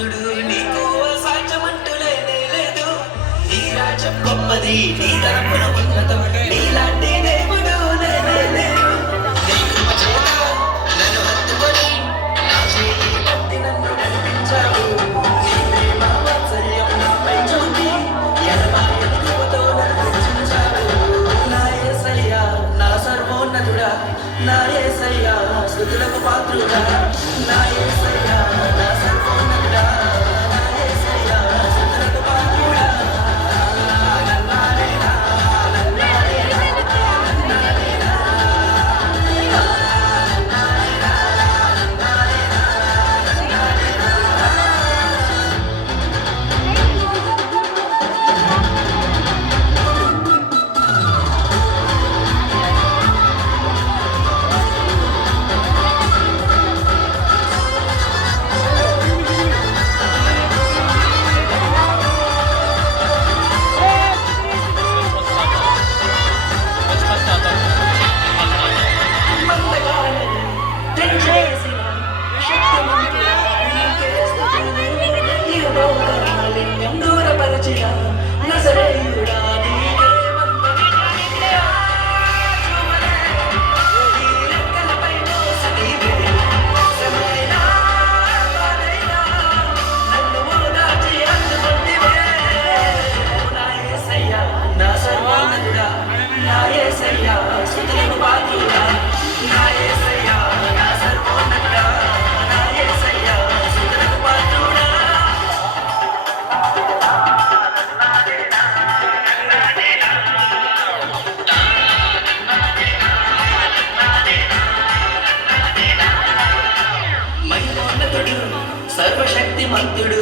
భక్తుడు నీకు సాధ్యమంటూ లేనే లేదు. నీ రాజ్యం గొప్పది, నీ తరపున ఉన్నతం, నీలాంటి దేవుడు లేనే లేడు. నీ కృప చేత నన్ను హత్తుకొని నా చేయి పట్టి నన్ను నడిపించావు. నీ ప్రేమ వాత్సల్యం నాపై చూపి ఎడబాయని కృపతో నన్ను రక్షించావు. నా యేసయ్యా నా సర్వోన్నతుడా, నా యేసయ్యా స్తుతులకు పాత్రుడా, నా యేసయ్యా నా సర్వోన్నతుడా, నా యేసయ్యా స్తుతులకు పాత్రుడా. సర్వశక్తిమంతుడు